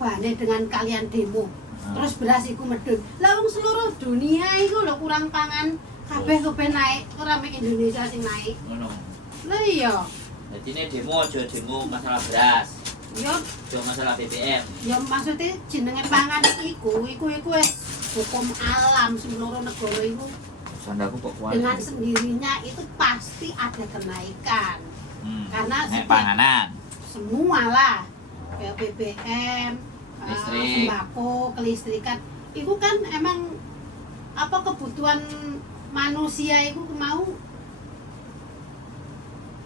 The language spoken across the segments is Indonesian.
cobane dengan kalian demo. Terus beras iku medhun. Lah wong seluruh dunia iku lho kurang pangan. Kabeh kepen naik, ora mek Indonesia sing naik. Ngono. Lah iya. Jadi ini demo aja demo masalah beras. Yo, Aja masalah BBM. ya maksudnya jenenge pangan iku wis hukum alam seluruh negara iku. Sandaku kok kuat. Dengan sendirinya itu pasti ada kenaikan. Karena naik panganan. semua lah. Kayak BBM, Listrik. sembako, kelistrikan. Itu kan emang apa kebutuhan manusia itu mau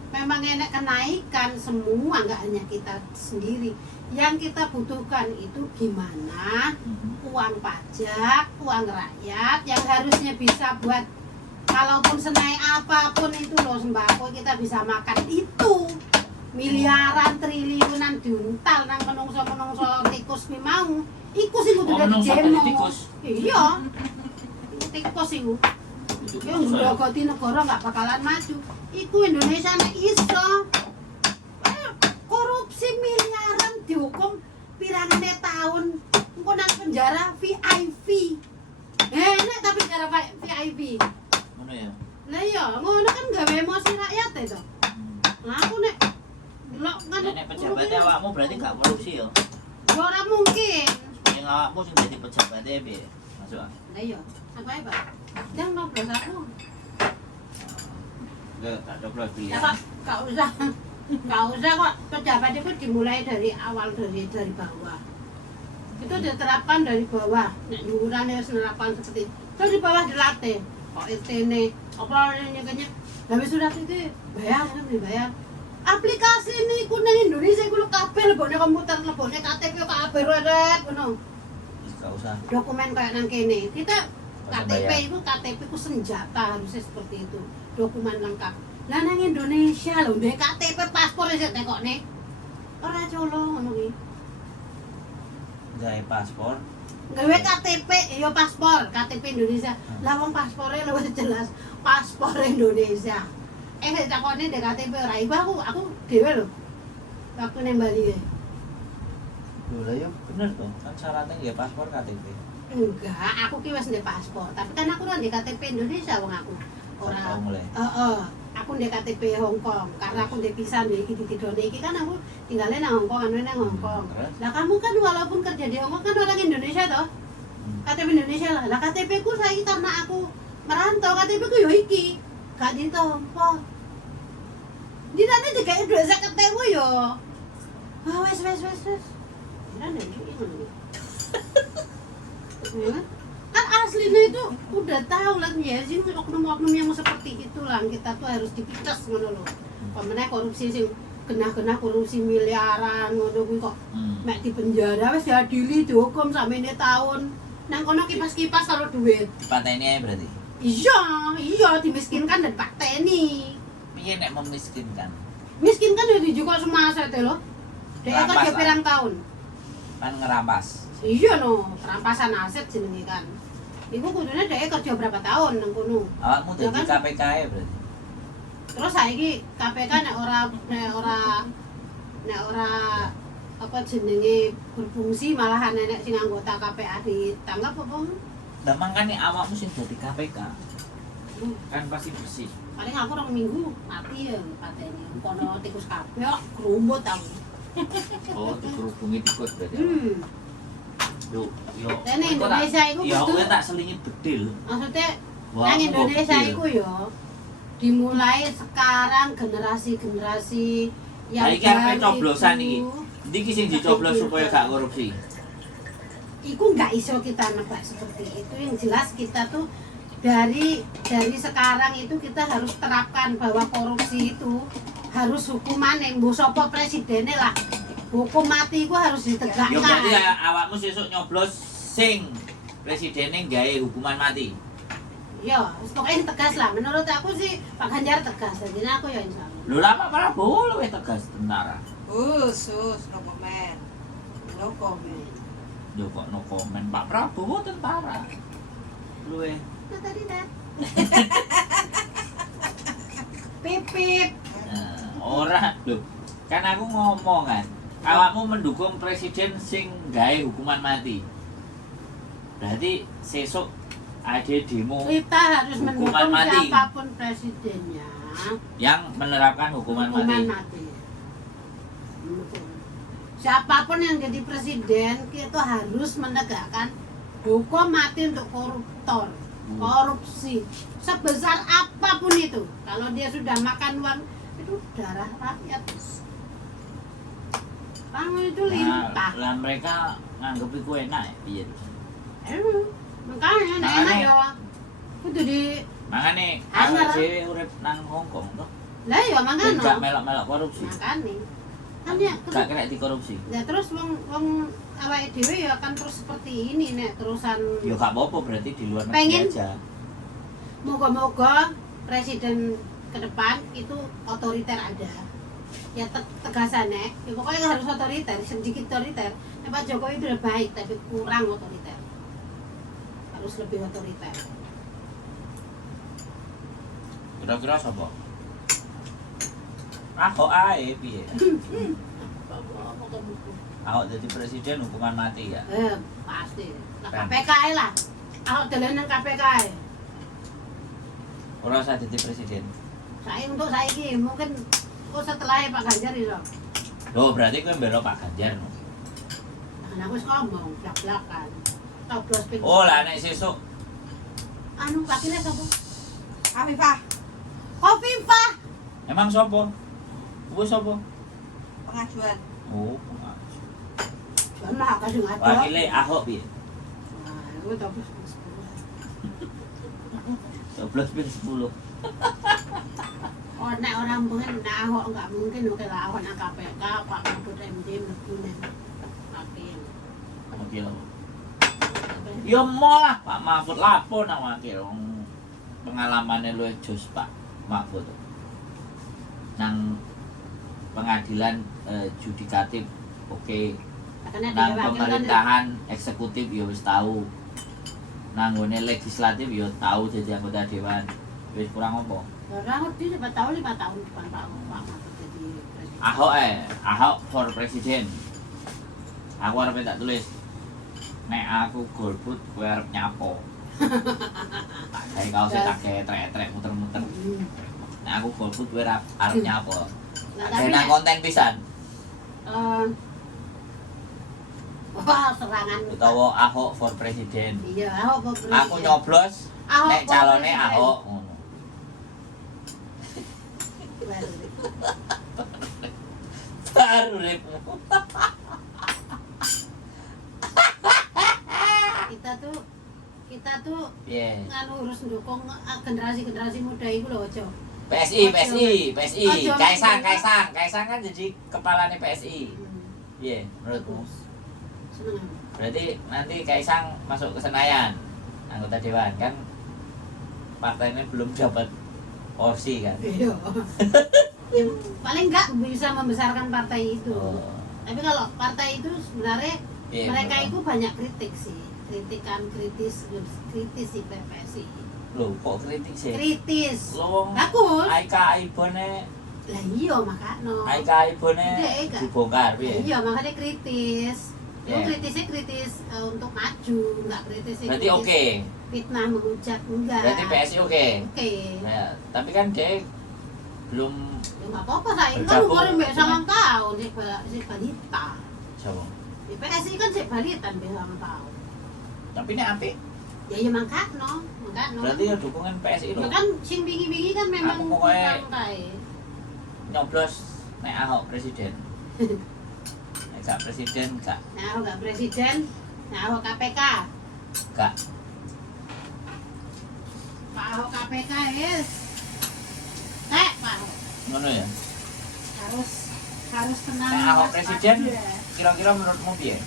memang enak kenaikan semua, nggak hanya kita sendiri. Yang kita butuhkan itu gimana uang pajak, uang rakyat yang harusnya bisa buat kalaupun senaik apapun itu loh sembako kita bisa makan itu miliaran triliunan diuntal nang menungso tikus ki mau iku sing kudu dadi menungso demo. dadi tikus? Iya. Tikus iku. Yang ngrogoti negara nggak bakalan maju. Iku Indonesia nek iso korupsi miliaran dihukum pirangane tahun engko nang penjara VIP. Enak tapi penjara VIP. Ngono ya. Lah iya, ngono kan gawe emosi rakyat itu. Lah aku nek delok kan Nek pejabatnya awakmu berarti gak korupsi ya. ya ora mungkin. Yang awakmu sing dadi pejabatnya piye? Masuk ah. Lah iya, aku ae, Pak. Yang noblos aku. Enggak, tak coblos Ya, pilihan. Pak, enggak usah. Enggak usah kok. Pejabat itu dimulai dari awal dari bawah. Itu diterapkan dari bawah. Nek dhuwurane wis nerapkan seperti itu. Terus di bawah dilatih. Kok RT-ne, apa ini kayaknya. Lah wis sudah itu bayar kan dibayar. Aplikasi ini kuning Indonesia iku lho kabeh lebone komputer, lebone KTP kabeh red ngono. Enggak usah. Dokumen kayak nang kene. Kita Usah KTP bayar. itu KTP ku senjata harusnya seperti itu. Dokumen lengkap. Lah nang Indonesia lho, ndek KTP paspor wis tekokne. Ora colo ngono kuwi. Gawe paspor. Gawe KTP ya paspor, KTP Indonesia. Lah wong paspore luwih jelas paspor Indonesia. Takone ndek KTP ora iku aku dhewe lho. Waktu nang Bali ya. Lho lah ya bener toh. Kan syaratnya nggih paspor KTP. Enggak, aku ki wis ndek paspor, tapi kan aku ora ndek KTP Indonesia wong aku. Ora. Tahu mulai. Heeh. Aku ndek KTP Hong Kong, karena aku ndek pisah ndek iki ditidone iki kan aku tinggalnya nang Hong Kong, anu nang Hong Kong. Terus? Lah kamu kan walaupun kerja di Hong Kong kan orang Indonesia toh? KTP Indonesia lah. Lah KTP ku saiki karena aku merantau, KTP ku yo iki. Gak ditompo. Dinane digawe dhuwit 50.000 yo. Ah wes. Dinane iki ngono. Ya. Kan aslinya itu udah tahu lah ya sih oknum-oknum yang seperti itulah kita tuh harus dipites ngono lho. Pemenang korupsi sing genah-genah korupsi miliaran ngono kuwi kok mek di penjara wis diadili dihukum samene tahun. Nang kono kipas-kipas karo duit. Pateni ae berarti. Iya dimiskinkan dan pateni. Piye nek memiskinkan? Miskin kan udah juga semasa itu loh. Dia Rampas kerja lah. pirang tahun. Kan ngerampas. Iya no, perampasan aset jenenge kan. Iku kudune dhek kerja berapa tahun nang kono. Awakmu Ya dadi kan? KPK ae berarti. Terus saiki KPK nek ora apa jenenge berfungsi malahan nenek sing anggota KPA ditangkap apa? Lah mangkane awakmu sing dadi KPK. Kan pasti bersih. Paling aku 2 minggu mati ya pateni. Kono tikus kabeh kok grumbut aku. Oh, dikerubungi tikus berarti. Yo. Nek Indonesia iku ya kudu kowe tak selingi bedil. maksudnya Wah, nang aku Indonesia bedil. iku ya dimulai sekarang generasi-generasi Nah, yang iki ape coblosan iki. Ndi ki sing dicoblos Tapi supaya kita- gak korupsi? Iku nggak iso kita nebak seperti itu. Yang jelas kita tuh dari sekarang itu kita harus terapkan bahwa korupsi itu harus hukuman yang mbok sapa presidennya lah. Hukum mati itu harus ditegakkan. Ya berarti awakmu sesuk nyoblos sing presidene gawe hukuman mati. Ya, pokoknya tegas lah. Menurut aku sih Pak Ganjar tegas. Jadi aku ya insya Allah. Lho lah Pak Prabowo luwih tegas tentara. Sus, no comment. No comment. Yo kok no comment Pak Prabowo tentara. Luwih. Nah, tadi dah. Pipip. Nah, ora lho. Kan aku ngomong kan. awakmu mendukung presiden sing gawe hukuman mati. Berarti sesuk ada demo Kita harus Hukuman mendukung mati. siapapun presidennya. yang menerapkan hukuman mati. Mendukung. Siapapun yang jadi presiden itu harus menegakkan hukum mati untuk koruptor, korupsi sebesar apapun itu. Kalau dia sudah makan uang itu darah rakyat. Uang itu limpah. Lah mereka nganggep iku enak ya piye terus. Makanya nek enak ya. Kudu di Makane Anyar. awake dhewe urip nang Hongkong toh. lah ya Ben makanya. gak melok-melok korupsi. Makanya. Kan ya Gak kena dikorupsi. ya terus wong awake dhewe ya akan terus seperti ini nek terusan Ya gak apa-apa berarti di luar negeri Pengen. aja. moga-moga presiden ke depan itu otoriter ada. Ya tegasannya, ya pokoknya harus otoriter, sedikit otoriter. Nah, Pak Jokowi itu udah baik tapi kurang otoriter. Harus lebih otoriter. Kira-kira sapa? Ahok ae piye? Ahok jadi presiden hukuman mati ya. Pasti. Nah, Kan. KPK ae lah. Ahok dolen nang KPK ae. Ora usah jadi presiden. Untuk saiki mungkin setelah Pak Ganjar itu. Loh, berarti kowe mbela Pak Ganjar. No? Nah, aku wis ngomong blak-blakan. Toblos ping. Oh, lah nek sesuk Anu wakilnya sapa? Afifah, Khofifah. emang sapa? Kuwi sapa? pengajuan. Oh, Nah, kasih ngaco. wakile Ahok piye? Nah, itu toblos ping 10. 12 pin 10. Oh, nek orang mungkin nek Ahok enggak mungkin oke lah Ahok nang KPK, Pak Mahfud MD mlebu nang wakil. Wakil. Ya malah Pak Mahfud lapo nang wakil. Pengalamane luwih jos Pak Mahfud. Nang pengadilan judikatif oke. Makanya Nang dia wakil kan pemerintahan eksekutif ya wis tahu. Nang nggone legislatif ya tahu jadi anggota dewan. Wis kurang apa? orang di 5 tahun depan Pak Mahfud jadi presiden. Ahok for presiden. Aku arep tak tulis. Nek aku golput kowe arep nyapo. Tak gawe kaos tak gawe trek-trek muter-muter. Nek aku golput kowe arep nyapo. Nah, Gawe tapi nang nek konten pisan wah serangan utawa Ahok for presiden. iya Ahok for presiden. Aku nyoblos Ahok nek for calone presiden. Ahok ngono. Baru ripmu. kita tuh Piye? nganu urus ndukung generasi muda itu loh ojo. PSI. Ojo. Kaisang kan jadi kepalanya PSI. Piye menurutmu? Seneng aku. Berarti nanti Kaisang masuk ke Senayan anggota dewan kan partainya belum dapat porsi kan. Iya. Ya, paling enggak bisa membesarkan partai itu. Oh, Tapi kalau partai itu sebenarnya iya, mereka betul. itu banyak kritik sih. Kritikan kritis sih PPSI. Loh kok kritik sih? Kritis. Lo Bagus. Aika Ibone Lah iya makanya. Iya, Kak. dibongkar piye? Iya makanya kritis. Itu Iya. kritis untuk maju, enggak kritis. Berarti oke. Fitnah menghujat enggak. Berarti PSI oke. Oke. Nah, tapi kan dia belum Ya enggak apa-apa saya kan Bergabung umur mbek dengan- 9 tahun si balita. coba. Di PSI kan si balita mbek 9 tahun. Tapi ini apik. Ya ya mangkano. Berarti ya dukungan PSI Ya loh. kan sing wingi-wingi kan memang Aku pokoknya- kurang kae. Nyoblos nek Ahok presiden. Nek gak presiden gak. Nah, aku enggak presiden, nah aku KPK. Gak. Pak Ahok KPK yes. Pak Ahok Ngono ya. harus tenang. Nek Ahok waspada. presiden kira-kira menurutmu piye?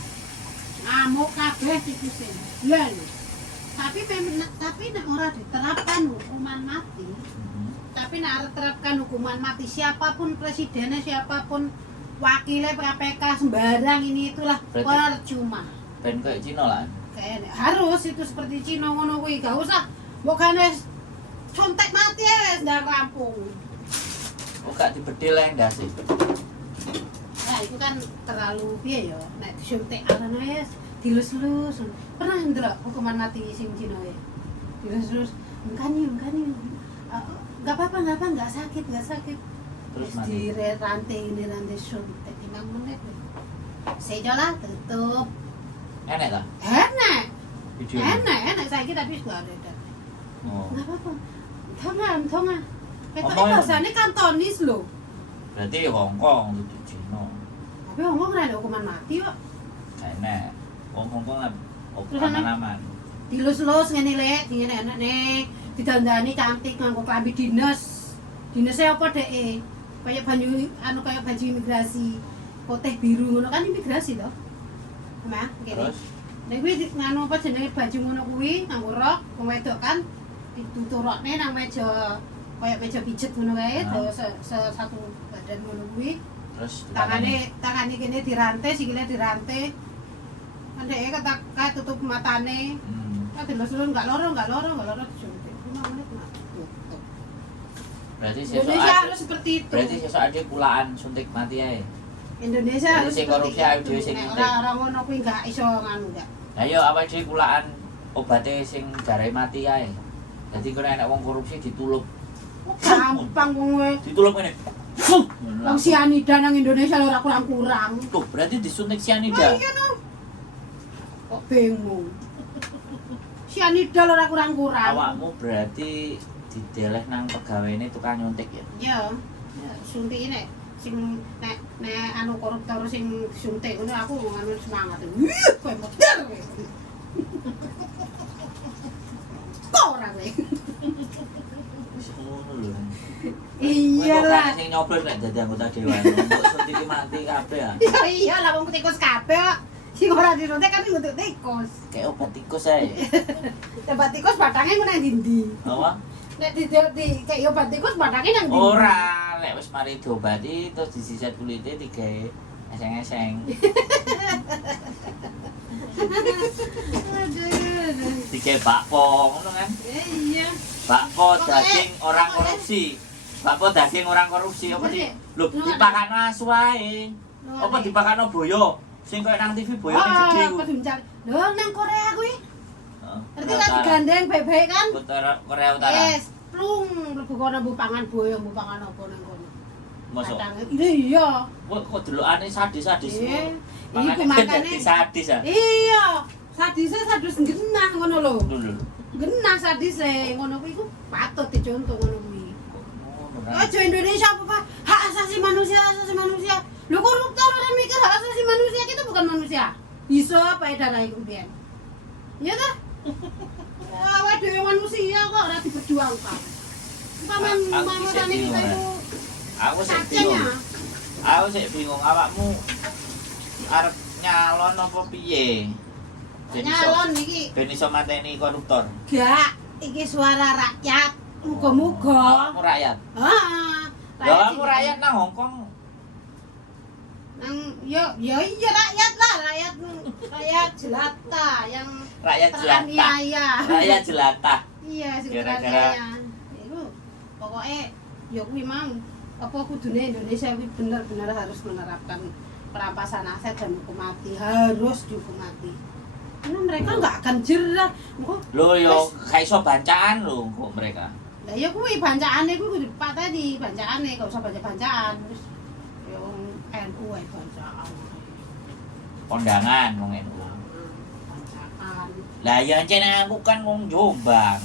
Ngamuk kabeh tikusin. Lha lho. Tapi nek ora diterapkan hukuman mati, tapi nek arep terapkan hukuman mati siapapun presidennya, siapapun wakilnya KPK sembarang ini itulah Berarti- percuma. Ben kayak Cina lah. Kayaknya harus itu seperti Cina ngono kuwi, gak usah bukannya contek mati ya wis ndak rampung. Oh gak dibedil yang dasi. Nah, itu kan terlalu piye ya nek disuntik arane wis dilus-lus. Pernah ndelok hukuman mati sing Cina ya. Dilus-lus, engkani. Enggak apa-apa, enggak sakit. Terus Terus di rantai suntik 5 menit. Sejolah tutup. Enak ta? Enak. Video. Enak saiki tapi wis gak ada. Oh. Enggak apa-apa. Tongan. Ketok Apa ya? bahasane Kantonis lho. Berarti Hongkong itu Cina. Tapi ngomong ora ada hukuman mati kok. Enak. Hongkong lah. Terus ana- Aman-aman. Dilus-lus ngene lek, ngene enak-nek, didandani cantik nganggo klambi dinas. Dinasnya apa dek? Kayak baju imigrasi, putih biru ngono kan imigrasi toh. Sama, kene. Terus Nek kuwi nganu apa jenenge baju ngono kuwi, nganggo rok, wong wedok kan dituturokne nang meja kayak meja pijet ngono kae, Nah. satu badan ngono kuwi. terus Tangane kene dirantai, sikile dirantai. Ndeke kayak tutup matane. Kan dilus-lus enggak loro disuntik. 5 menit nak tutup. Berarti sesuk Indonesia ada. harus seperti itu. Berarti sesuk ada pulaan suntik mati ae. Indonesia Berarti harus sing seperti korupsi ayo itu. dhewe sing Nek nyuntik. orang ngono kuwi enggak iso nganu enggak. Lah yo awake dhewe pulaan obate sing jarai mati ae. Dadi kena enek wong korupsi ditulup. Gampang wong kowe. Ditulup ngene. Wong sianida nang Indonesia ora kurang-kurang. Tuh, berarti disuntik Wah, sianida. iya no. Kok bingung. Sianida ora kurang-kurang. Awakmu berarti dideleh nang pegawene tukang nyuntik ya. Iya. Suntik ini sing nek anu koruptor sing suntik ngono aku ngono semangat. Wih, kowe modar kowe. Kok ora kowe? Wis ngono lho. Iya lah. Sing nyoblos nek dadi anggota dewan. Untuk suntik mati kabeh ya. Ya iya lah wong tikus kabeh kok. Sing ora disuntik kan ngutuk tikus. Kayak obat tikus ae. Obat tikus batangnya ngono nang ndi? Apa? Nek di kayak obat tikus batangnya nang ndi? Ora, nek wis mari diobati terus disisat kulite digawe eseng-eseng. Aduh. Digawe bakpo ngono kan. Iya. Bakpo daging orang korupsi. Bakpo daging orang korupsi apa di? Lho dipakano asu ae. Apa dipakano boyo? Sing koyo nang TV boyo sing gede ku. Apa diuncal? Lho nang Korea kuwi. Heeh. Ngerti lah digandeng baik-baik kan? Korea Utara. Yes, plung mlebu kono mbu pangan boyo, mbu pangan apa nang kono. Mosok. Iya. Kok delokane sadis-sadis. Iya. Makane Iku makane sadis ah. iya. Sadis genah ngono lho. Lho. Genah sadis ngono kuwi ku patut dicontoh ngono kuwi. Ngono kan. Aja Indonesia apa Pak? Hak asasi manusia. Lho koruptor orang mikir hak asasi manusia kita bukan manusia. Bisa apa ya darah iku biyen. Iya ta? Awak dhewe manusia kok ora diperjuangkan. Mamane kita itu Aku sik cacing bingung. ya. Aku sik bingung awakmu arep nyalon apa piye? Nyalon iki Ben iso mateni koruptor. gak iki suara rakyat. Muga-muga. Awakmu rakyat. Ah. Lah awakmu rakyat nang Hongkong. Nang iya rakyat lah, rakyat jelata yang Rakyat jelata. teraniaya. Rakyat jelata. Iya, sing Gara-gara- teraniaya. Iku pokoke ya kuwi mang apa kudune Indonesia kuwi bener-bener harus menerapkan perampasan aset dan hukum mati, harus dihukum mati. Karena mereka nggak akan jerah. Kok Lho yo gak iso bancaan lho kok mereka. lah ya kuwi bancaane kuwi kudu dipateni, bancaane gak usah baca-bancaan. Terus ya wong NU ae bancaan. Kondangan wong NU. Bancaan. Lah ya encen aku kan wong Jombang.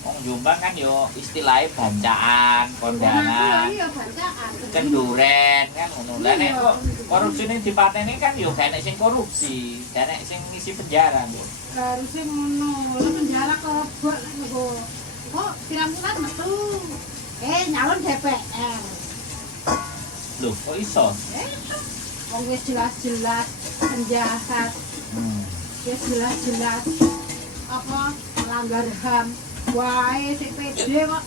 Wong Jombang kan yo istilahnya bancaan, kondangan, Iya bancaan. kenduren kan ngono. Lah nek kok korupsine dipateni kan yo gak enek sing korupsi, gak enek sing ngisi penjara kok. Harusnya ngono, lah penjara kobok lah ngono. Kok pirang bulan metu. Nyalon DPR. Loh, kok iso? Wong wis jelas-jelas penjahat, wis jelas-jelas apa melanggar HAM. Wae sik pede kok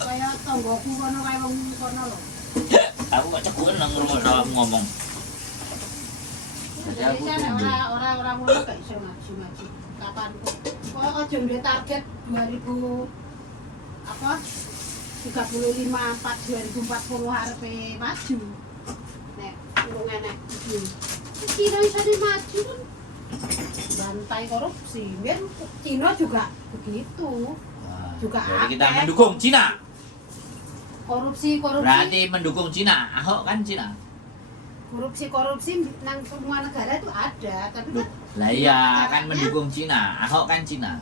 kaya tanggoku kono kaya wong kono lho. Aku kok cekuken nang rumah awakmu ngomong. Jadi aku Indonesia nek tunggu. ora ngono gak iso maju-maju. Kapan kok aja duwe target 2000 apa 2040 arepe maju. Nek urung enek iki. Cina iso maju kan bantai korupsi. Biar Cina juga begitu. Wah, Juga jadi kita akeh. mendukung Cina. Korupsi. Berarti mendukung Cina. Ahok kan Cina. Korupsi nang semua negara itu ada, tapi Loh, kan lah iya gimana kan caranya? mendukung Cina. Ahok kan Cina.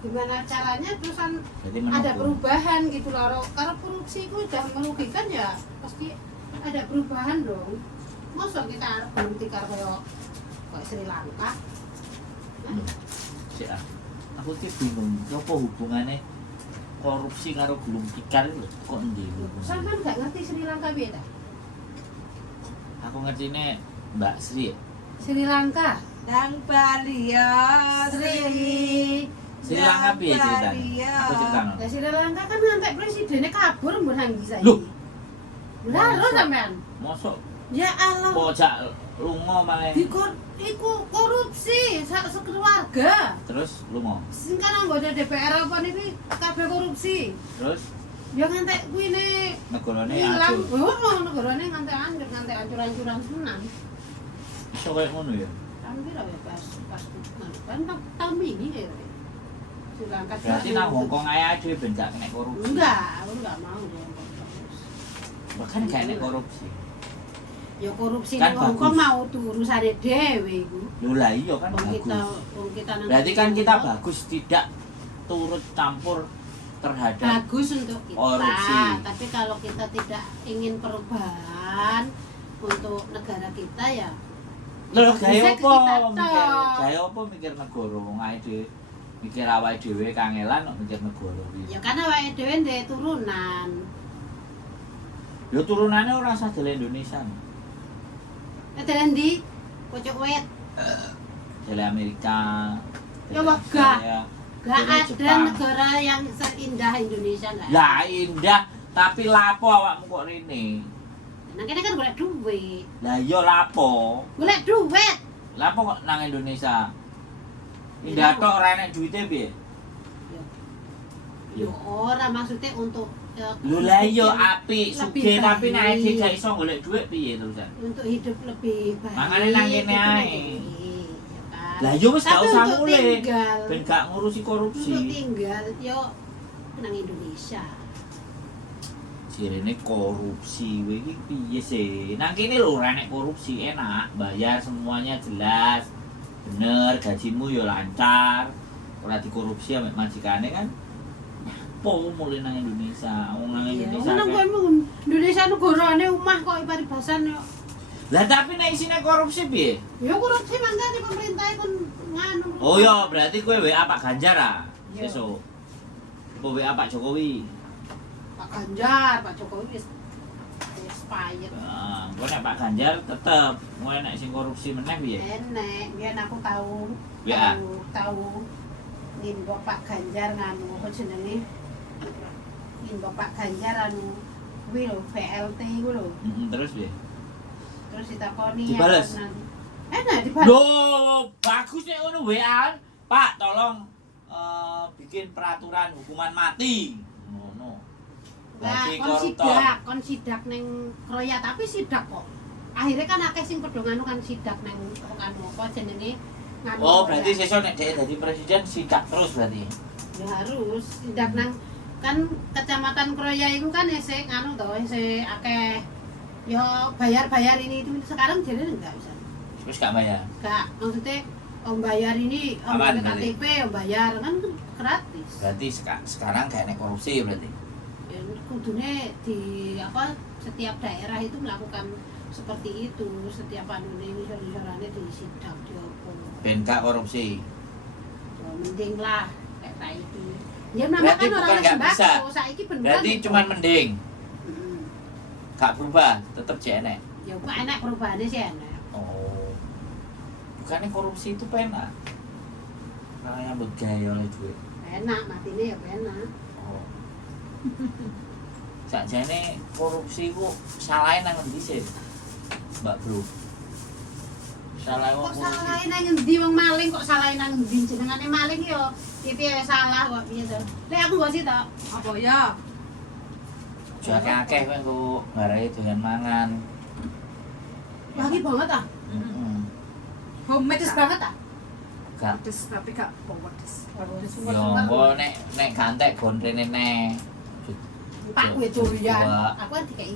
Gimana caranya terusan Berarti ada mendukung. perubahan gitu loh. Karena korupsi itu udah merugikan ya pasti ada perubahan dong. Masa kita berhenti kayak Sri Lanka? Loh, sik ah. Aku ki bingung, apa hubungannya korupsi karo gulung tikar itu kok endi hubungannya? Sampean nggak ngerti Sri Lanka beda? Aku ngertine Mbak Sri. Sri Lanka. Nang Bali ya Sri. Sri Lanka piye ceritanya? Aku ceritano. Nah, Sri Lanka kan ngantek presidennya kabur mbon nang iki saiki. Loh. Lah, Mosok? sampean. Mosok Ya Allah. pojak lunga malah Iku korupsi sekeluarga. terus lunga. Sing kan anggota DPR apa niki kabeh korupsi. Terus Ya ngantek kuine negarane hilang. ancur. Oh, negarane ngantek ancur-ancuran senang. Iso koyo ngono ya. Tahun piro ya pas kan tahun ini ya. Sri Lanka. Berarti nang Hongkong ae dhewe ben gak kena korupsi. Enggak, aku enggak mau di Hongkong terus. Bahkan gak kena korupsi. Ya korupsi Kan di Hongkong bagus. mau tuh urusane dhewe iku. Lho lah iya kan Wong kita bagus. nang Berarti kan kita Hongkong bagus tidak turut campur terhadap bagus untuk kita. korupsi. Tapi kalau kita tidak ingin perubahan untuk negara kita ya Lho bisa gaya ke apa kita mikir? tok. Gaya apa mikir negara wong ae dhewe mikir awake dhewe kangelan kok mikir negara piye. ya karena awake dhewe ndek turunan. Yo turunane ora usah dele Indonesia. Ada ndi? Pojok wet. Dele Amerika. Ya, dele wah, Australia, Gak dele ada Jepang. negara yang seindah Indonesia enggak. Lah indah, tapi lapo awakmu kok rene? Nah kene kan golek duit. Lah iya lapo? Golek duit. Lapo kok nang Indonesia? Indah tok ora enek duite piye? Yo ora maksudnya untuk Lho lah iya apik Lebih sugih tapi nek baik. gak iso golek duit piye terusan? untuk hidup lebih baik. Makanya nang kene itu ae. lebih, ya kan? Lah yo wis gak Tapi usah untuk mulih. tinggal, Ben gak ngurusi untuk korupsi. tinggal yo nang Indonesia. Jirene korupsi kowe iki piye sih? Nang kene lho ora enek korupsi, enak, bayar semuanya jelas. Bener, gajimu yo lancar. Ora dikorupsi ambek majikane kan. Po mulai nang Indonesia, wong nang Iya, Indonesia. nang kan- kowe Indonesia negarane omah kok paribasan yo. Lah tapi nek isine korupsi piye? Yo korupsi mangga di pemerintah pun nganu. Oh iya, berarti kowe WA Pak Ganjar ah. Iya. Sesuk. Apa WA Pak Jokowi? Pak Ganjar, Pak Jokowi wis expired. Nah, kowe nek Pak Ganjar tetep, kowe nek sing korupsi meneh piye? Enek, biyen aku tahu. Ya. Tahu inbox Pak Ganjar nganu apa jenenge? Inbox Pak Ganjar anu kuwi lho VLT kuwi lho. Terus piye? Terus ditakoni Dibales? apa nanti. Enak dibales. Loh, bagus nek ngono WA. Pak, tolong bikin peraturan hukuman mati. Ngono. Lah Bagi kon sidak ning Kroya tapi sidak kok. Akhirnya kan akeh sing padha nganu kan sidak ning anu apa jenenge nganu. Oh, Kroya. berarti sesuk nek dhek dadi presiden sidak terus berarti. Ya harus sidak nang kan kecamatan Kroya itu kan isih anu to isih akeh ya bayar ini itu sekarang jadi enggak bisa. Terus gak bayar. Enggak, maksudnya om bayar ini om Aman, pakai KTP om bayar kan gratis. Berarti sekarang gak nek korupsi berarti. Ya, kudune di apa setiap daerah itu melakukan seperti itu setiap anu ini isorannya disidak di apa. Ben gak korupsi. Ya, mending lah kayak tak itu. Ya nama Berarti kan bukan orang nggak bisa. sembako saiki beneran. Berarti itu. cuman mending, Mm-mm. gak berubah, tetep JNE. Ya kok enak perubahannya sih enak. Oh. Bukannya korupsi itu penak. Karena nyambut gaya oleh duit. Enak matinya ya enak. Oh. Sakjane korupsi ku salahe nang endi sih? Mbak Bro. Salahe wong Kok korupsi. salahin nang ngendi wong maling kok salahin nang ngendi jenengane maling yo piye salah kok piye to. Lek aku gak sih to. Apa ya? Ojo akeh kowe engko ngarai doyan mangan. Wangi banget ah. Heeh. Homemade Pedes Kak. banget ah. Gak Pedes tapi gak pedes. yo engko nek gantek gon rene neh. Pak gue doyan. Coba. Aku kan dikai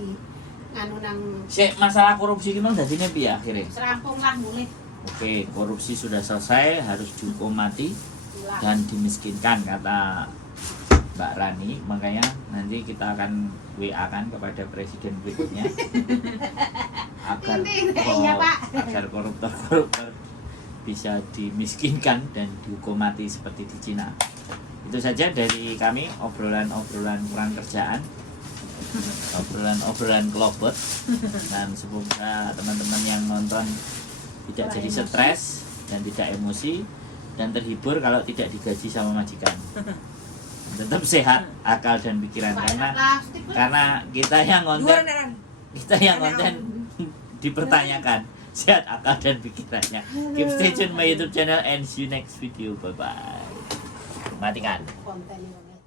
nganu nang Sik masalah korupsi ki mang dadine piye akhire? serampung lah mulai. Oke, korupsi sudah selesai, harus dihukum mati Lah. dan dimiskinkan kata Mbak Rani. Makanya nanti kita akan WA kan kepada presiden berikutnya agar Ini, iya, Pak. agar koruptor-koruptor bisa dimiskinkan dan dihukum mati seperti di Cina. Itu saja dari kami, obrolan-obrolan kurang kerjaan, obrolan-obrolan kelopot, dan semoga teman-teman yang nonton tidak jadi stres dan tidak emosi dan terhibur kalau tidak digaji sama majikan. Tetap sehat akal dan pikiran karena kita yang Dua konten neran. dipertanyakan sehat akal dan pikirannya. Keep stay tune my YouTube channel and see you next video. Bye bye. Matikan. Konten ini.